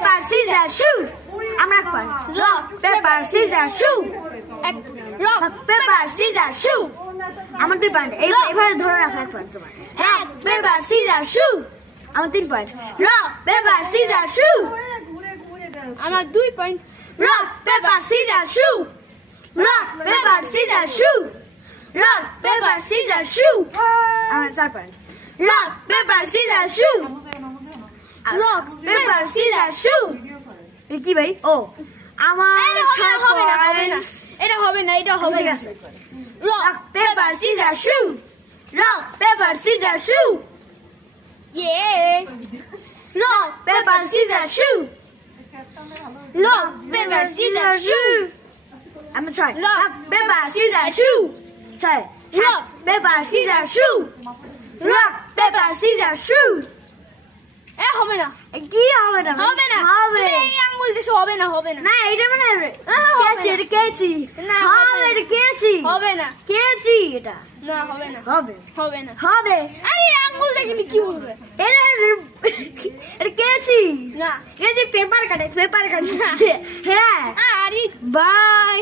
Paper scissor শু আমরা একবার rock paper scissor শু rock paper scissor শু আমার 2 পয়েন্ট এইভাবে ধরে রাখো একবার তোমার রক পেপার সিজার শু আমার 3 পয়েন্ট রক পেপার সিজার শু আমার 2 পয়েন্ট রক পেপার সিজার শু রক পেপার সিজার শু রক পেপার সিজার শু আমার 4 পয়েন্ট রক পেপার সিজার শু রক পেপার সিজার শু কি ভাই ও আমার এটা হবে না ঠিক আছে রক পেপার সিজার শু রক পেপার সিজার শু ইয়ে rock paper scissor shoe rock paper scissor shoe I'm gonna try. Rock, paper, scissors, shoe. Try. Rock, paper, scissors, shoe. Rock, paper, scissors, shoe. হবে না কি হবে না? হবে না হবে। তুমি এই আঙ্গুল দিয়ে হবে না না এটা মানে কেচি এটা কেচি না, হবে এটা কেচি হবে না কেচি এটা না হবে না হবে হবে না হবে আরে এই আঙ্গুল দেখলি কি হবে এটা এটা কেচি না কেচি পেপার কাটে হ্যাঁ আরে বাই